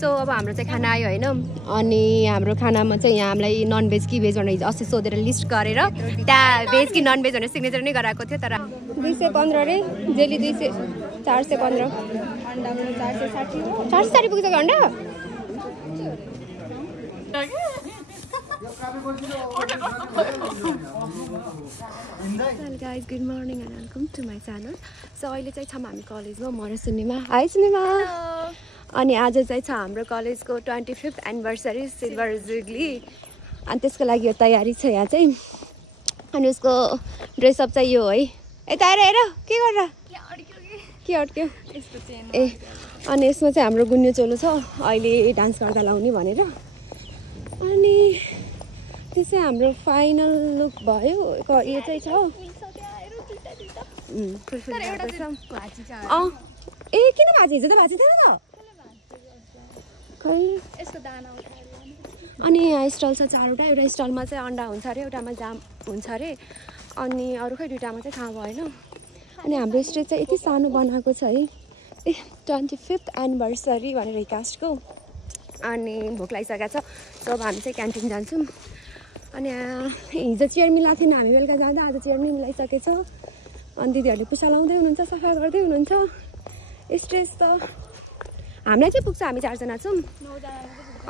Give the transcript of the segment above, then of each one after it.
So अब हाम्रो चाहिँ खाना आयो होइन अनि हाम्रो खानामा चाहिँ यहाँ हामीलाई नन भेज कि भेज भनेर हिजो अस्ति सोधेर लिस्ट गरेर त्यहाँ भेज कि नन भेज भनेर सिग्नेचर नै गराएको थियो तर 215 रे जेली 415 अन्डा 460 पुगिसक्यो अन्डा Hello guys, good morning and welcome to my channel. So अहिले चाहिँ छौँ हामी कलेजमा म र सुनिमा. हाई सुनिमा. अनि आज चाहिँ छ हाम्रो कलेजको 25th एनिभर्सरी सिल्भर जुबली अनि त्यसको लागि यो तयारी छ यहाँ चाहिँ अनि उसको ड्रेसअप चाहिँ यो है यता आएर हेर के गरेर के अड्क्यो ए अनि यसमा चाहिँ हाम्रो गुन्यु चोलो छ अहिले डान्स गर्दा लाउने भनेर अनि त्यो चाहिँ हाम्रो फाइनल लुक भयो यो चाहिँ छ ए किन भाजी हिजो त भाजी थिएन त अनि यहाँ स्टल छ 4वटा एउटा स्टलमा चाहिँ अन्डा हुन्छ अरे एउटामा जाम हुन्छ अरे अनि अरू खै दुईटामा चाहिँ थाहा भएन अनि हाम्रो स्टेज चाहिँ यति सानो बनाएको छ है ए 25th एनिभर्सरी भनेर कास्टको अनि भोक लागिसकेको छ सो अब हामी चाहिँ क्यान्टिन जान्छौँ अनि हिजो चेयर मिलाएको थिएन हामी बेलुका जाँदा आज चेयर नै मिलाइसकेछ अनि दिदीहरूले पुसा लाउँदै हुनुहुन्छ सफा गर्दै हुनुहुन्छ स्टेज त हामीलाई चाहिँ पुग्छ हामी 4 जना छौँ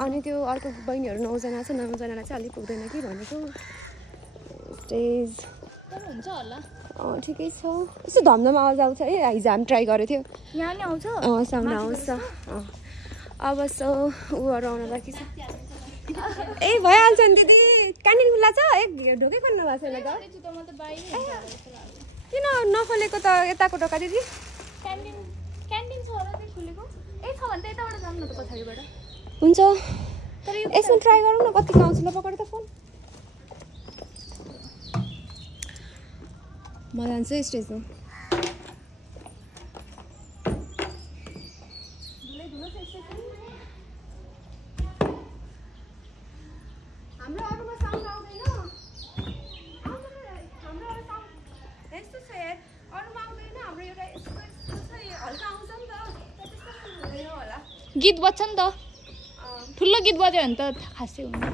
अनि त्यो अर्को बहिनीहरू 9 जना छ 9 जनालाई चाहिँ अलिक पुग्दैन कि भनेको स्टेज हुन्छ होला ठिकै छ यसो धमधम आवाज आउँछ है हिजो हामी ट्राई गरेको थियो यहाँ नि आउँछ साउन्ड आउँछ अब सो ऊहरू आउन बाँकी छ ए भइहाल्छ नि दिदी क्यान्टिन खुल्ला छ एक ढोकै खोल्नु भएको छैन त किन नखोलेको त यताको ढोका दिदी क्यान्टिन छ र चाहिँ खुलेको ए छ भने त यताबाट जाऊँ न त पछाडिबाट हुन्छ तर यसमा ट्राई गरौँ न कति आउँछ ल पकड त फोन म जान्छु स्टेजमा हाम्रो अरूमा साउन्ड आउँदैन यस्तो छ यार अरूमा आउँदैन हाम्रो एउटा यस्तो छ हल्का आउँछ नि त त्यस्तो हुँदैन होला गीत बज्छ नि त ठुलो गीत बज्यो भने त खासै हुन्न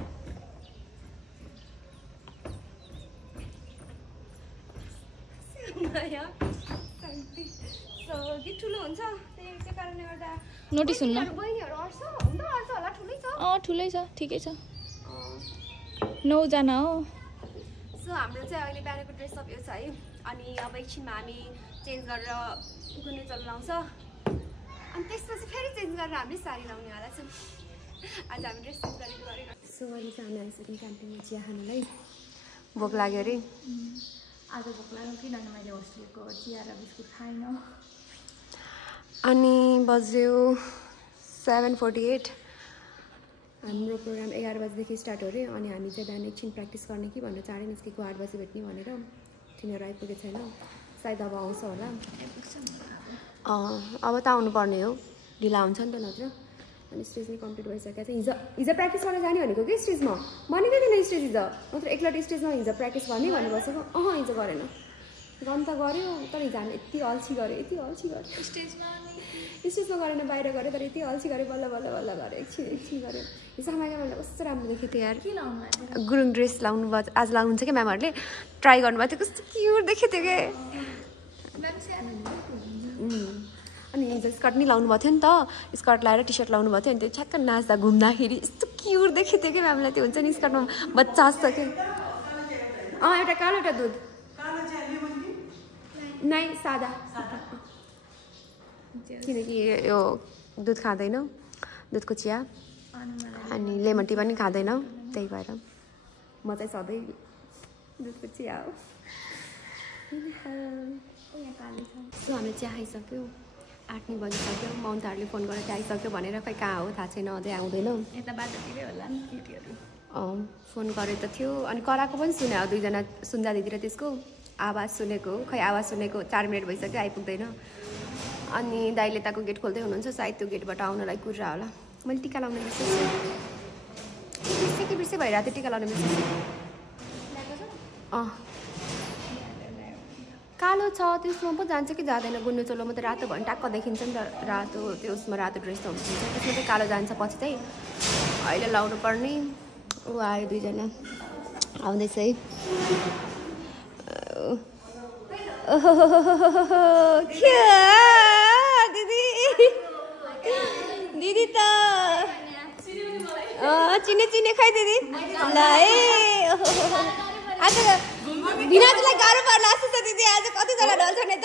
गीत ठुलो हुन्छ त्यो कारणले गर्दा नोटिस हुन्न बहिनीहरू अड्छ होला ठुलै छ ठुलै छ ठिकै छ 9 जना हो सो हाम्रो चाहिँ अहिले बिहानको ड्रेसअप यो छ है अनि अब एकछिनमा हामी चेन्ज गरेर गुन्यु चल्न लाउँछ अनि त्यसपछि फेरि चेन्ज गरेर हामीले साडी लाउनेवाला छौँ आज हामी ड्रेस चेन्ज गरेको सो अहिले चाहिँ हामी आइसक्यौँ क्यान्टिनमा चिया खानुलाई भोक लाग्यो अरे आज भोक लाग्यो किनभने मैले होस्टेलको चिया र बिस्कुट खाइनँ अनि बज्यो 7:48 हाम्रो प्रोग्राम 11 बजेदेखि स्टार्ट हो अरे अनि हामी चाहिँ बिहान एकछिन प्र्याक्टिस गर्ने कि भनेर चाँडै निस्केको 8 बजे भेट्ने भनेर तिनीहरू आइपुगेको छैन सायद अब आउँछ होला अब त आउनुपर्ने हो ढिला हुन्छ नि त नत्र अनि स्टेज नै कम्प्लिट भइसकेको छ हिजो प्र्याक्टिस गर्न जाने भनेको कि स्टेजमा भनेकै थिएन स्टेज हिजो मात्र एकलट स्टेजमा हिजो प्र्याक्टिस गर्ने भन्ने बसेको हिजो गरेन गर्न त गऱ्यो तर हिजो हामी यति अल्छी गऱ्यो स्टेजमा गरेन बाहिर गऱ्यो तर यति अल्छी गऱ्यो बल्ल बल्ल बल्ल गऱ्यो एकछिन गऱ्यो हिजोमा मैले कस्तो राम्रो देखेको थियो यार गुरुङ ड्रेस लाउनु भयो आज लाउनुहुन्छ क्या म्यामहरूले ट्राई गर्नुभएको थियो कस्तो क्युट देखेको थियो क्या अनि हिजो स्कर्ट नि लाउनु भएको थियो नि त स्कर्ट लाएर टी सर्ट लाउनु भएको थियो अनि त्यो ठ्याक्क नाच्दा घुम्दाखेरि यस्तो क्युट देखेको थियो कि म्यामलाई त्यो हुन्छ नि स्कर्टमा बच्चा जस्तो क्या एउटा कालो एउटा दुध नै सादा किनकि यो दुध खाँदैन दुधको चिया अनि लेमन टी पनि खाँदैन त्यही भएर म चाहिँ सधैँ दुधको चिया हो सो हामीले चिया खाइसक्यो 8 नै बजिसक्यो मौन्ताहरूले फोन गरेर आइसक्यो भनेर खै कहाँ हो थाहा छैन अझै आउँदैन यता बाटोतिरै होला नि केटीहरू फोन गरेको त थियो अनि कराएको पनि सुने 2 जना सुन्दा दिदी र त्यसको आवाज सुनेको खै आवाज सुनेको 4 मिनट भइसक्यो आइपुग्दैन अनि दाइले ताको गेट खोल्दै हुनुहुन्छ सायद त्यो गेटबाट आउनलाई कुर्रा होला मैले टिका लाउन बिर्से भइरहेको थियो टिका लाउन बिर्सेछु कालो छ त्यसमा पो जान्छ कि जाँदैन गुन्नु चोलोमा त रातो भयो भने टक्क देखिन्छ नि त रातो त्यो उसमा रातो ड्रेस त हुन्छ त्यसमा चाहिँ कालो जान्छ पछि चाहिँ अहिले लाउनु पर्ने ऊ आयो दुईजना आउँदैछ है दिदी दिदी त चिने खै दिदी ल आज बिनाजुलाई गाह्रो पर्न लाग्छ दिदी आज कतिजना ढल्छ नि त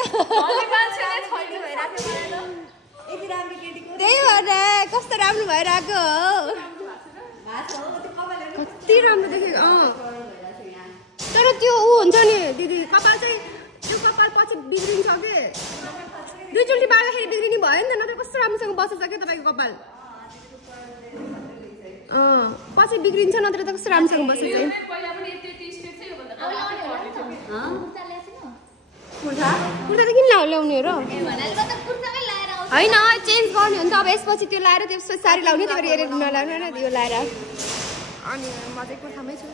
त्यही भएर कस्तो राम्रो भइरहेको कति राम्रो देखेको तर त्यो ऊ हुन्छ नि दिदी कपाल चाहिँ त्यो कपाल पछि बिग्रिन्छ कि दुईचोटि बार्दाखेरि बिग्रिने भयो नि त नत्र कस्तो राम्रोसँग बसेछ क्या तपाईँको कपाल पछि बिग्रिन्छ नत्र त कस्तो राम्रोसँग बसेछ कुर्ता त किन ल्याउने हो र होइन चेन्ज गर्ने हो नि त अब यसपछि त्यो लाएर त्यसपछि साडी लाउने त्यो हेरेर नलाउने होइन त्यो लाएर अनि म चाहिँ कुर्तामै छु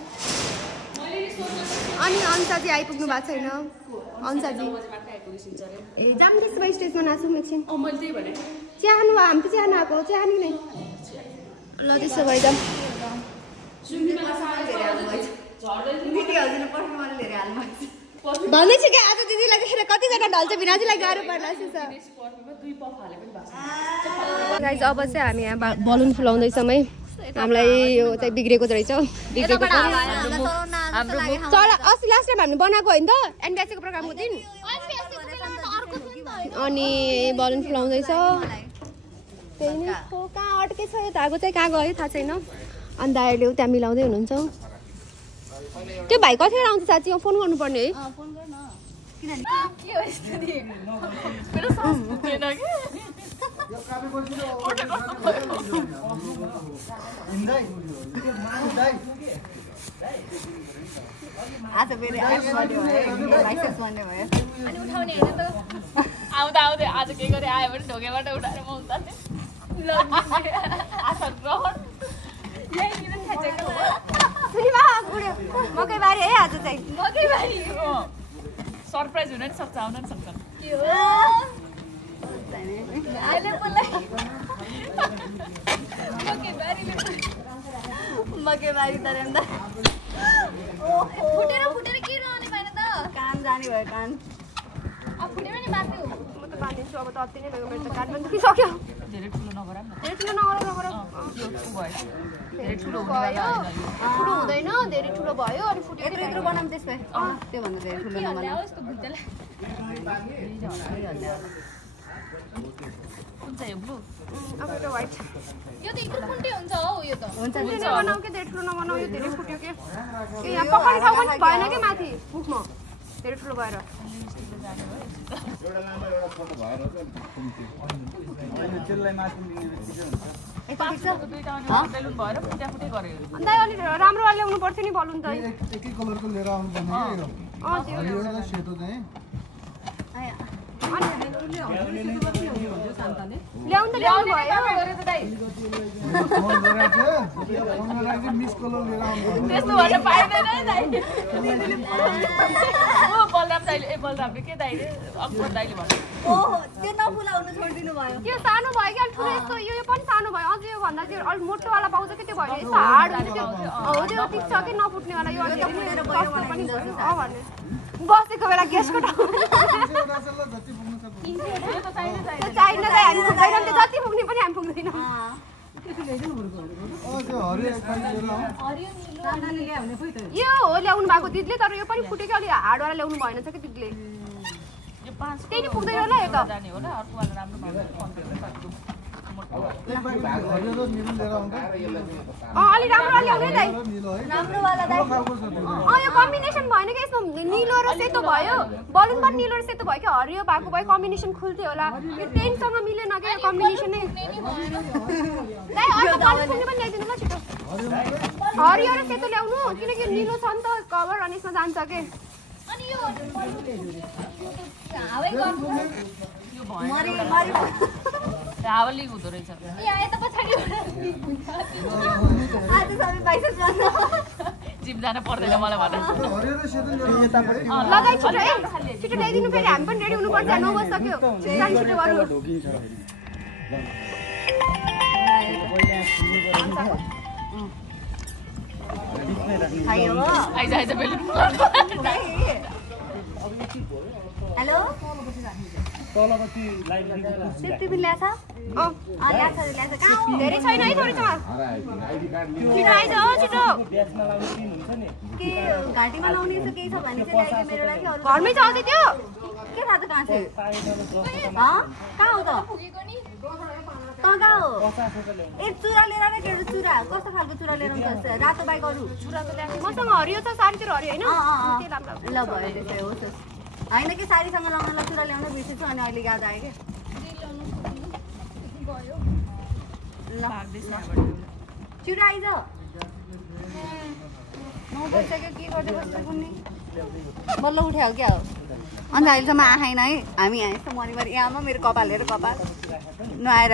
अनि अन्साजी आइपुग्नु भएको छैन अन्साजी ए जाम त्यसो भए स्टेजमा नाचौँ एकछिन चिया खानु भयो हामी त चिया खानु आएको चिया खानु नै ल त्यसो भए जाम भन्दैछु क्या आज दिदीलाई देखेर कतिजना ढल्छ बिनाजीलाई गाह्रो पर्छ गाइज अब चाहिँ हामी यहाँ बलुन फुलाउँदैछौँ है हामीलाई यो चाहिँ बिग्रेको रहेछ बिग्रेको चल अस्ति लास्ट टाइम हामीले बनाएको होइन त एनबिएसको प्रोग्रामको दिन अनि बलुन फुलाउँदैछ त्यही नै हो कहाँ अड्के छ यो धागो चाहिँ कहाँ गयो थाहा छैन अनि दाइहरूले त्यहाँ मिलाउँदै हुनुहुन्छ त्यो भाइ कतिखेर आउँछ साँच्ची फोन गर्नुपर्ने है आउँदा आउँदै आज के गरे आयो भने ढोकेबाट उठाएर म उतार्ने मकैबारी है आज चाहिँ मकैबारी सरप्राइज हुन नि सक्छ आउन नि सक्छ मकैबारी तर फुटेर फुटेर के रहने भएन त कान जाने भयो कान अब फुटेर नि बाँध्नु म त बाँधिदिन्छु अब त अति नै भएको मेरो त कान पनि दुखिसक्यो धेरै ठुलो नगर धेरै ठुलो नगर धेरै ठुलो भयो ठुलो हुँदैन धेरै ठुलो भयो अनि फुटेर यत्रो बनाउँ त्यसमा त्यो भन्दा धेरै ठुलो नबनाऊ यस्तो भुइँचाले कुन चाहिँ यो ब्लू अब एउटा व्हाइट यो त एकदम कुन्टे हुन्छ हौ यो त हुन्छ नबनाऊ के धेरै ठुलो नबनाऊ यो धेरै फुट्यो के ए यहाँ पकाउने ठाउँ पनि भएन के माथि मुखमा धेरै ठुलो भएर अन्त अलिक राम्रो वाला ल्याउनु पर्थ्यो नि बलुन त एकै कलरको लिएर आउनु पर्ने हरियो र सेतो चाहिँ ल्याउनु त ल्याउनु भयो मिस कलर लिएर आउनु पर्ने त्यस्तो भन्न पाइँदैन है दाइ ओ बलराम दाइले ए बलरामले के दाइले अक्बर दाइले भन्नु ओहो त्यो नफुलाउनु छोड्दिनु भयो त्यो सानो भयो कि अलिक ठुलो यस्तो यो पनि सानो भयो अझै यो भन्दा त्यो अलिक मोटोवाला पाउँछ कि त्यो भयो यस्तो हार्ड हुन्छ त्यो हो त्यो टिक्छ कि नफुट्नेवाला यो अलिक सस्तो पनि भयो भन्ने बसेको बेला ग्यासको चाहिन चाहिँ हामी पुग्दैनौँ त्यो जति पुग्ने पनि हामी पुग्दैनौँ यो हो ल्याउनु भएको दिदीले तर यो पनि फुट्यो कि अलिक हार्डवाला ल्याउनु भएन छ कि दिदीले त्यही नि पुग्दैन होला यो त जाने होला अर्को वाला राम्रो भयो अलिक राम्रो ल्याउने दाइ राम्रोवाला दाइ यो कम्बिनेसन भएन कि यसमा निलो र सेतो भयो बलुन पनि निलो र सेतो भयो कि हरियो भएको भयो कम्बिनेसन खुल्थ्यो होला यो टेन्टसँग मिलेन क्या यो कम्बिनेसन नै दाइ अर्को कलर पनि ल्याइदिनु ल छिटो हरियो र सेतो ल्याउनु किनकि निलो छ नि त कभर अनि यसमा जान्छ के अनि यो हावै गर्नु यो भयो हावली हुँदो रहेछ आज सबै 22 बन्द जिम जान पर्दैन मलाई भन हरियो र सेतो लिएर यतापट्टि लगाइ छिटो छिटो ल्याइदिनु फेरि हामी पनि रेडी हुनुपर्छ 9 बजिसक्यो छिटो गर्नु आइज बेलुन हेलो तलपट्टि लाइब्रेरी सिफ्टी पनि ल्याछ ल्याछ धेरै छैन है थोरै छ छिटो आइज हो छिटो ब्याचमा लाउने पिन हुन्छ नि के घाँटीमा लाउने यस्तो केही छ भने चाहिँ ल्याइदियो मेरो लागि अरू घरमै छ अझै त्यो के थाहा त कहाँ छ कहाँ हो त कहाँ हो ए चुरा लिएर नै के चुरा कस्तो खालको चुरा लिएर आउँछ रातो बाइक अरू चुरा त ल्याएको मसँग हरियो छ सारीतिर हरियो हैन ल भयो त्यसै होस् होइन कि सारीसँग लाउन ल चुरा ल्याउन बिर्सेछु अनि अहिले याद आयो क्या ल चुरा आइज 9 बजिसक्यो के गर्दै बस्छ कुन्नी बल्ल उठ्यायो क्या हो अन्त अहिलेसम्म आएन है हामी यहाँ यस्तो मरिमरि यहाँमा मेरो कपाल हेर कपाल नुहाएर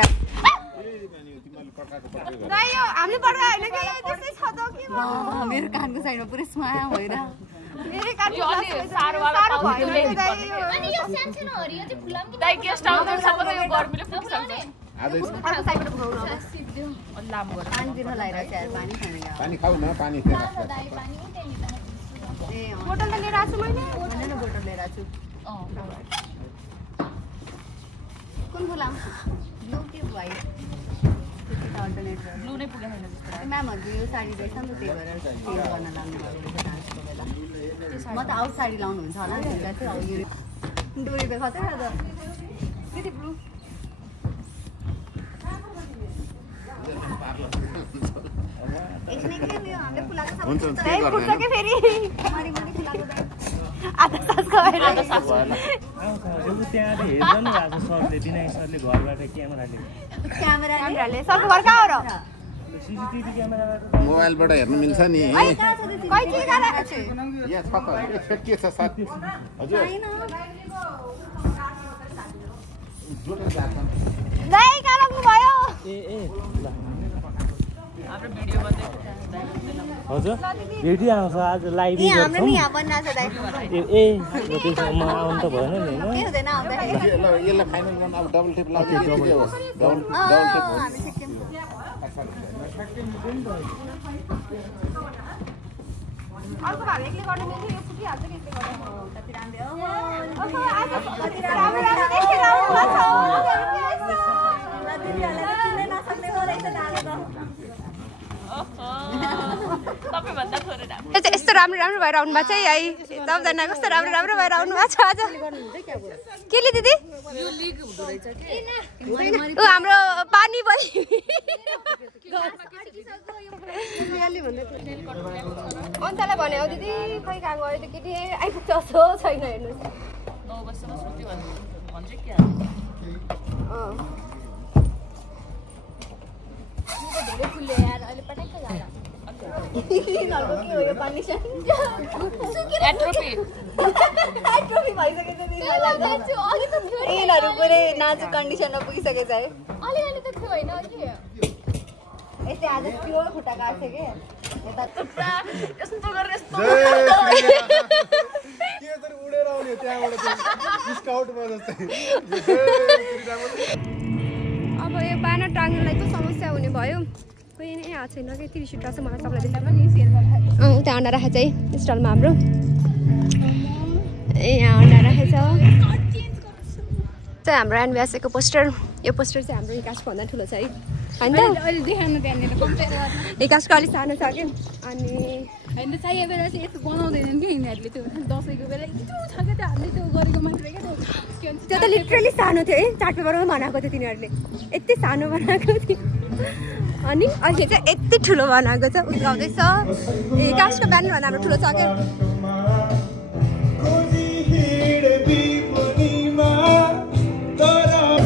हामीले पढ्दा हैन के त्यस्तै छ त के मेरो कानको साइडमा पुरै सुहाया भएर मेरो कान अलि सारो वाला पाउँछ अनि यो सानसानो हरियो चाहिँ फुलाम कि दाइ गेस्ट आउँदैन सबै यो गर्मीले फुल्छ अर्को साइडबाट पुगाउनु अलि लामो गर पानी दिन लगाएर चाहिँ पानी खाने पानी खाऊ न पानी दाइ पानी ए बोतल त लिएर आछु मैले होइन न बोतल लिएर आछु कुन फुलाम ब्लू कि व्हाइट अल्टरनेट ब्लू नै पुगेन जस्तो म्यामहरू यो साडी रहेछ नि त त्यही भएर चेन्ज गर्न लानु भएको डान्सको बेला म त आउट साडी लाउनुहुन्छ होला नि त्यसलाई चाहिँ अब यो डोरी त खतरा त के ब्लू एकछिन के त्यो हामीले फुलाको हुन्छ सब के फुट्छ के फेरि मरि फुलाको दाइ आधा सास गएर आउँछ त्यहाँ हेर्छ नि आज सरले विनायक सरले घरबाट क्यामेराले क्यामेराले सरको घर कहाँ हो र सिसिटिभी क्यामेराबाट मोबाइलबाट हेर्न मिल्छ नि कहाँ छ यहाँ छ त के छ साथी हजुर दाइ कहाँ लाग्नु भयो ए हाम्रो भिडियो बन्दै हजुर भिडियो आउँछ आज लाइभ हाम्रो नि यहाँ बन्नाछ दाइ त्यसमा आउनु त भएन नि के हुँदैन आउँदाखेरि यसलाई फाइनल गर्न अब डबल टेप लाग्यो डबल टेप हामी सिक्किम अर्को भाग एकले गर्न मिल्थ्यो यो फुटिहाल्छ कि यसले गर्दा कति राम्रो सबैभन्दा थोरै राम्रो यस्तो राम्रो राम्रो भएर आउनु भएको छ है सबजना कस्तो राम्रो राम्रो भएर आउनु भएको छ आज केले दिदी ऊ हाम्रो पानी पनि अन्तलाई भने हो दिदी खै कहाँ गयो त्यो केटी आइपुग्छ जस्तो छैन हेर्नुहोस् 9 बजेसम्म सुत्यो भन्छ के धेरै फुल्यो यार अहिले पटक्क जाला यिनीहरूको के हो यो कन्डिसन एट्रोफी भइसकेछ यिनीहरू पुरै नाजुक कन्डिसनमा पुगिसकेछ है अलिअलि त थियो होइन कि यस्तै आज प्योर खुट्टा काट्छ कि यता यस्तो गरेर यस्तो के तर उडेर आउने त्यहाँबाट स्काउटमा जस्तै अब यो बाना टाङ्नलाई त समस्या हुने भयो कोही नै आएको छैन कि यति रिस उठ्छ मलाई सबलाई देखाएर उता अन्डा राखेको छ है स्टलमा हाम्रो ए यहाँ अन्डा राखेको छ हाम्रो एनबिएसएको पोस्टर यो पोस्टर चाहिँ हाम्रो इकासभन्दा ठुलो छ है होइन अहिले देखाउनु त्यहाँनिर इकासको अलिक सानो छ कि अनि होइन चाहिए बेला चाहिँ यस्तो बनाउँदैनन् कि यिनीहरूले त्यो दसैँको बेला यस्तो छ क्या त्यो हामीले त्यो गरेको मात्रै क्या त्यो त लिटरली सानो थियो है चार्ट पेपरमा बनाएको थियो तिनीहरूले यति सानो बनाएको थियो अनि अहिले चाहिँ यति ठुलो बनाएको छ उद्घाउँदैछ ए कासको ब्यानर भन्दा हाम्रो ठुलो छ क्या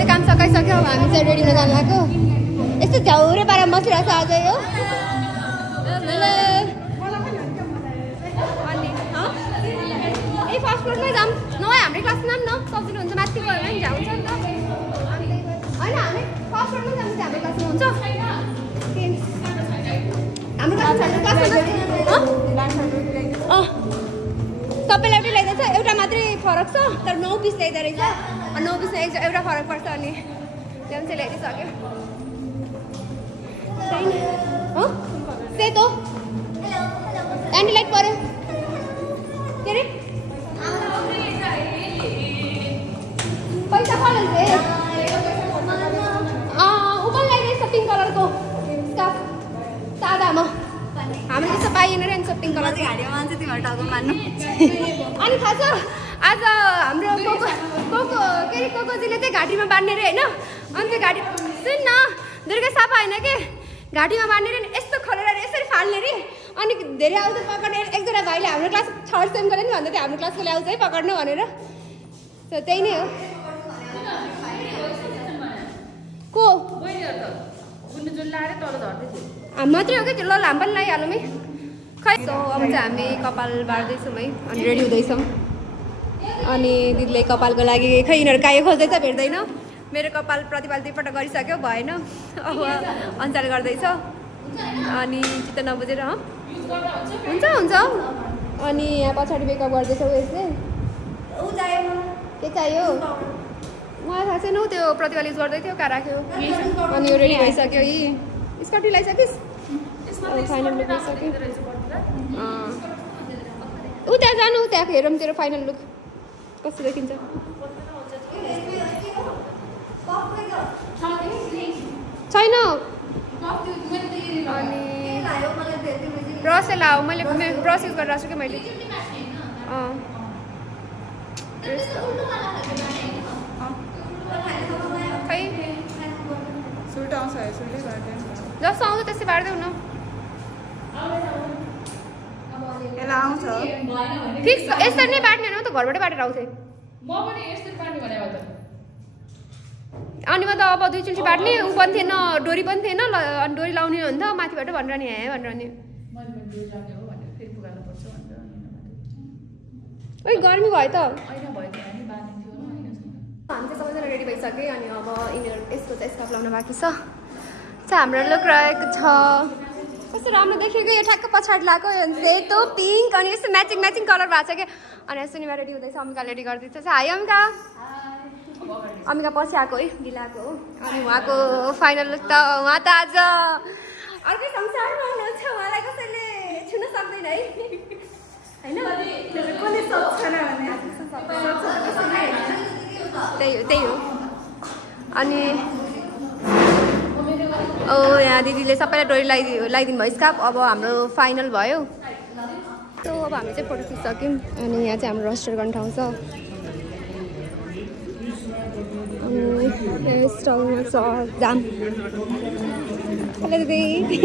काम सकाइसक्यो अब हामी चाहिँ रेडी हुन जानु लाग्यो यस्तो झ्याउरे पारेर बसिरहेको छ आज यो ए फर्स्ट फ्लोरमै जाऊँ नभए हाम्रै क्लासमा न सब्जिलो हुन्छ माथि गयो भने झ्याउ हुन्छ नि त होइन हामी फर्स्ट फ्लोरमै जाऊँ हाम्रो क्लासमा हुन्छ हाम्रो क्लासमा सबैलाई एउटै ल्याइदिएछ एउटा मात्रै फरक छ तर 9 पिस ल्याइदो रहेछ 9 पिसमा एउटा फरक पर्छ अनि त्यो चाहिँ ल्याइदिइसक्यो सेतो एन्टिलाइट पर्यो के अरे पैसा कलर उकाल ल्याइदिएछ पिङ्क कलरको स्काफ सादामा हाम्रो त्यस्तो पाइएन र नि पिङ्क कलर गाडीमा मान्छे तिमीहरू टाउको मान्नु अनि थाहा छ आज हाम्रो कोकोजीले चाहिँ घाँटीमा बाँध्ने रे होइन अनि त्यो घाँटी सुन न दुर्गा सापा होइन के घाँटीमा बाँध्ने रे यस्तो खोलेर यसरी फाल्ने रे अनि धेरै आउँछ पकाउने एकजना भाइले हाम्रो क्लास 3rd सेमको नि भन्दै थियो हाम्रो क्लासको ल्याउँछ है पकाड्नु भनेर त्यही नै हो को मात्रै हो कि ल लाम पनि लगाइहालौँ है खै सो अब चाहिँ हामी कपाल बार्दैछौँ है अनि रेडी हुँदैछौँ अनि दिदीले कपालको लागि खै यिनीहरू कायो खोज्दैछ भेट्दैन मेरो कपाल प्रतिपाल दुईपल्ट गरिसक्यो भएन अब अनुसार गर्दैछ अनि चित्त नबुझेर हुन्छ हुन्छ अनि यहाँ पछाडि मेकअप गर्दैछौँ यसले के चाहियो मलाई थाहा छैन त्यो प्रतिपाल युज गर्दै थियो कहाँ राख्यो अनि यो रेडी भइसक्यो यी स्कर्टी लगाइसकिस् फाइनल लुक भइसक्यो त्यहाँ जानु त्यहाँ हेरौँ तेरो फाइनल लुक कस्तो देखिन्छ छैन अनि ब्रस लाऊ मैले ब्रस युज गरेर आएको छु कि मैले खै जस्तो आउँछ त्यसै बार्दै हुन ठिक छ यसरी नै बाट्ने होइन त घरबाटै बाटेर आउँछ अनि म त अब 2 चुल्ठी बाट्ने ऊ पनि थिएन डोरी पनि थिएन अनि डोरी लाउने हो नि त माथिबाट भनेर नि भनेर नि ओइ गर्मी भयो त हामी चाहिँ सबैजना रेडी भइसक्यो अनि अब यिनीहरू यसको चाहिँ स्कार्फ लाउन बाँकी छ हाम्रो लुक रहेको छ कस्तो राम्रो देखेको यो ठ्याक्क पछाडि लगाएको सेतो पिङ्क अनि यस्तो म्याचिङ कलर भएको छ क्या अनि सुनिमा रेडी हुँदैछ अमिका रेडी गरिदिन्छ हाई अमिका अमिका पछि आएको है ढिलाएको हो अनि उहाँको फाइनल लुक त उहाँ त आज अर्कै संसारमा हुनुहुन्छ उहाँलाई कसैले छुन सक्दैन है त्यही हो अनि यहाँ दिदीले सबैलाई डोरी लगाइदिनु भयो स्कार्फ अब हाम्रो फाइनल भयो सो अब हामी चाहिँ फोटो खिचिसक्यौँ अनि यहाँ चाहिँ हाम्रो रोस्टर गर्ने ठाउँ छ अनि स्टलमा छ जाम हेलो दिदी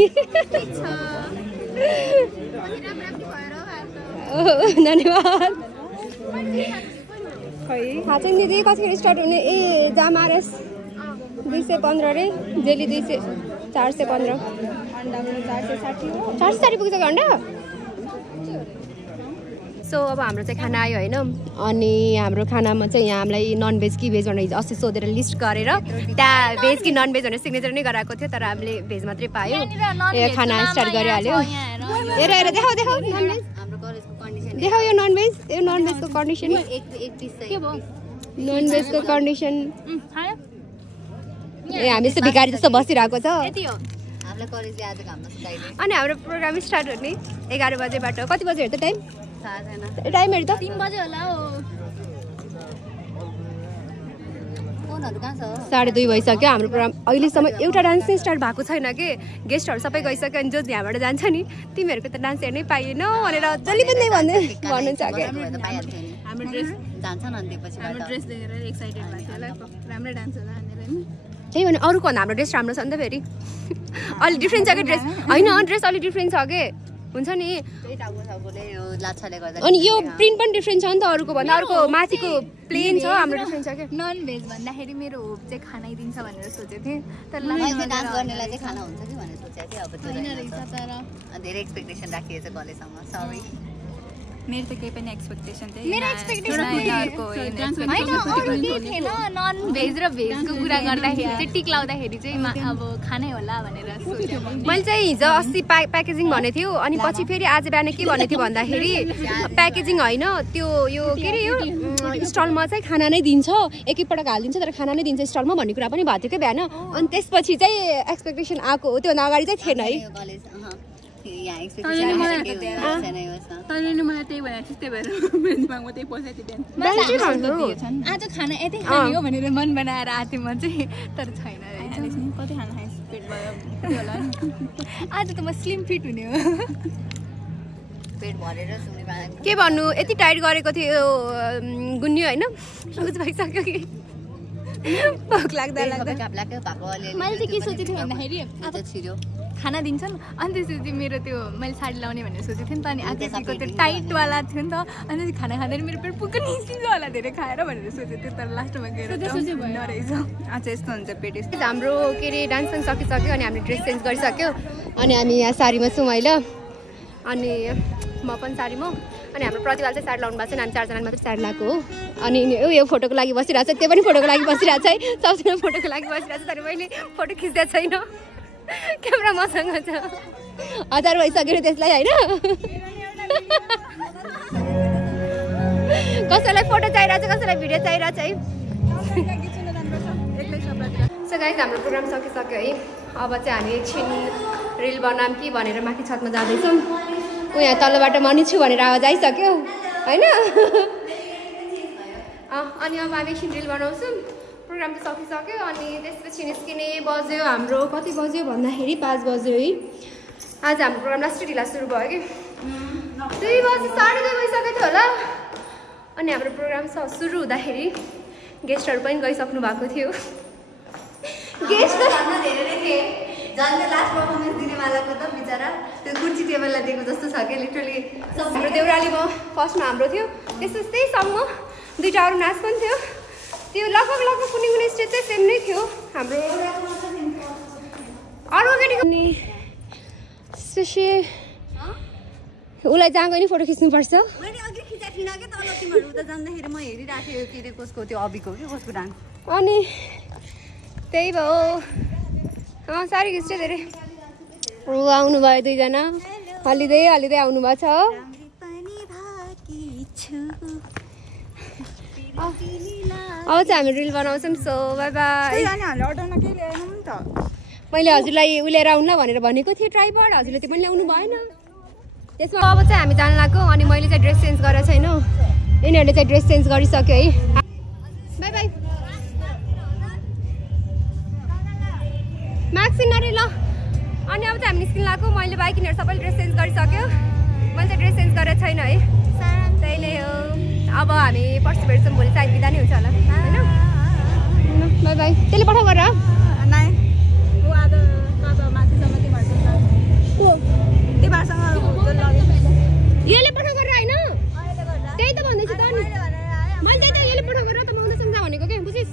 धन्यवाद खै थाहा छैन दिदी कतिखेर स्टार्ट हुने ए जाम आरएस 215 रे जेली 415 460 पुगिसक्यो अन्डा सो अब हाम्रो चाहिँ खाना आयो होइन अनि हाम्रो खानामा चाहिँ यहाँ हामीलाई नन भेज कि भेज भनेर अस्ति सोधेर लिस्ट गरेर त्यहाँ भेज कि नन भेज भनेर सिग्नेचर नै गराएको थियो तर हामीले भेज मात्रै पायो खाना स्टार्ट गरिहाल्यो हेर देखाऊ नन भेज देखाऊ यो नन भेजको कन्डिसन नन भेजको कन्डिसन ए हामी यस्तो भिखारी जस्तो बसिरहेको छ अनि हाम्रो प्रोग्राम स्टार्ट हुने 11 बजेबाट कति बजे हेर्छ टाइमहरू त 3 बजे होला हो 2:30 भइसक्यो हाम्रो प्रोग्राम अहिलेसम्म एउटा डान्स नै स्टार्ट भएको छैन कि गेस्टहरू सबै गइसक्यो अनि जो यहाँबाट जान्छ नि तिमीहरूको त डान्स हेर्नै पाइएन भनेर जसले पनि भन्नुहुन्छ कि हाम्रो ड्रेस जान्छ न त्यसपछि हाम्रो ड्रेस देखेर एक्साइटेड भएको थियो होला राम्रै डान्स होला भनेर नि त्यही भने अरूको भन्दा हाम्रो ड्रेस राम्रो छ नि त फेरि अलि डिफ्रेन्ट छ कि ड्रेस होइन ड्रेस अलि डिफ्रेन्ट छ कि हुन्छ नि अनि यो प्रिन्ट पनि डिफ्रेन्ट छ नि त अरूको भन्दा अर्को माथिको प्लेन छ हाम्रो डिफ्रेन्ट छ कि नन भेज भन्दाखेरि मेरो होप चाहिँ खानै दिन्छ भनेर सोचेको थिएँ तर डान्स गर्नेलाई चाहिँ खाना हुन्छ कि भनेर सोचेको थिएँ अब त्यो धेरै एक्सपेक्टेसन राखिएछ कलेजसँग सरी मेरो त केही पनि एक्सपेक्टेसन थिएन मेरो एक्सपेक्टेसन होइन अरू केही थिएन नन भेज र भेजको कुरा गर्दाखेरि चाहिँ टिक लाउँदाखेरि चाहिँ अब खानै होला भनेर सोचेँ मैले चाहिँ हिजो अस्ति प्याकेजिङ भनेको थियो अनि पछि फेरि आज बिहान के भनेको थियो भन्दाखेरि प्याकेजिङ होइन त्यो यो के अरे यो स्टलमा चाहिँ खाना नै दिन्छ एकैपटक हालिदिन्छ तर खाना नै दिन्छ स्टलमा भन्ने कुरा पनि भएको थियो क्या बिहान अनि त्यसपछि चाहिँ एक्सपेक्टेसन आएको हो त्योभन्दा अगाडि चाहिँ थिएन है तैँले मलाई त्यही भनेको त्यही भएर बेन्चमार्कमा त्यही पैसा आज खाना यतै खाने हो भनेर मन बनाएर आएको थिएँ म चाहिँ तर छैन कति खाना खाएँ पेट भयो होला नि आज त म स्लिम फिट हुने हो पेट भरेर के भन्नु यति टाइट गरेको थियो गुन्नी होइन उस भइसक्यो कि भोक लाग्दा मैले चाहिँ के सोचेको थिएँ भन्दाखेरि अब छिर्यो खाना दिन्छन् अनि त्यसपछि मेरो त्यो मैले साडी लाउने भनेर सोचेको थिएँ नि त अनि आजको त्यो टाइटवाला थियो नि त अनि खाना खाँदाखेरि मेरो पेट पुग्यो निस्किन्छ होला धेरै खाएर भनेर सोचेको थिएँ तर लास्टमा गएर नरहेछ आज यस्तो हुन्छ पेट हाम्रो के अरे डान्स पनि सकिसक्यो अनि हामीले ड्रेस चेन्ज गरिसक्यो अनि हामी यहाँ साडीमा छौँ अहिले अनि म पनि साडीमा अनि हाम्रो प्रतिभाले चाहिँ साडी लाउनु भएको छ हामी 4 जनाले मात्रै साडी लगाएको हो अनि यो फोटोको लागि बसिरहेको छ त्यो पनि फोटोको लागि बसिरहेको छ है सबजना फोटोको लागि बसिरहेको छ तर मैले फोटो खिच्दै छैन क्यामेरा मसँग छ 1000 भइसक्यो त्यसलाई होइन कसैलाई फोटो चाहिरहेको छ कसैलाई भिडियो चाहिरहेको छ है सो गाइस हाम्रो प्रोग्राम सकिसक्यो है अब चाहिँ हामी एकछिन रिल बनाऊँ कि भनेर माथि छतमा जाँदैछौँ ऊ यहाँ तलबाट मनी छु भनेर आवाज आइसक्यो होइन अनि अब हामी एकछिन रिल बनाउँछौँ प्रोग्राम त सकिसक्यो अनि त्यसपछि निस्किने बज्यो हाम्रो कति बज्यो भन्दाखेरि 5 बज्यो है आज हाम्रो प्रोग्राम लास्टै ढिला सुरु भयो कि 2 बजी 2:30 भइसकेको थियो होला अनि हाम्रो प्रोग्राम सुरु हुँदाखेरि गेस्टहरू पनि गइसक्नु भएको थियो गेस्ट त धेरै नै थिए जसले लास्ट पर्फर्मेन्स दिनेवालाको त बिचरा त्यो कुर्सी टेबललाई दिएको जस्तो छ कि लिटरली हाम्रो देउरालीमा फर्स्टमा हाम्रो थियो त्यस्तै सँग 2टा अरू नाच पनि थियो त्यो लगभग कुनै स्टेज चाहिँ सेम नै थियो हाम्रो अरू अगाडिको नि उसलाई जहाँ गयो नि फोटो खिच्नुपर्छ मैले अघि खिचेको थिइनँ कि तल तिमीहरू उता जाँदाखेरि म हेरिरहेको थिएँ के अरे कसको त्यो अबिको कि कसको डान्स अनि त्यही भयो साह्रै खिच्यो धेरै आउनुभयो 2 जना हलिँदै आउनुभएको छ अब चाहिँ हामी रिल बनाउँछौँ सो बाई बाई मैले हजुरलाई उलेर आउनुला भनेर भनेको थिएँ ट्राइपड हजुरले त्यो पनि ल्याउनु भएन त्यसमा अब चाहिँ हामी जान लाग्यो अनि मैले चाहिँ ड्रेस चेन्ज गरेको छैन यिनीहरूले चाहिँ ड्रेस चेन्ज गरिसक्यो है बाई बाई मार्क्स नरे ल अनि अब चाहिँ हामी निस्किन लाग्यो मैले बाइक यिनीहरू सबैले ड्रेस चेन्ज गरिसक्यो मैले चाहिँ ड्रेस चेन्ज गरेको छैन है त्यही नै हो अब हामी पर्सि भेट्छौँ भोलि सायद बिदा नै हुन्छ होला होइन बाई बाई त्यसले पठाउ गरेर यसले पठाउ गरेर होइन त्यही त भन्दैछु त अनि मैले त्यही त यसले पठाउ गरेर त म उनीसँग जा भनेको क्या बुझिस्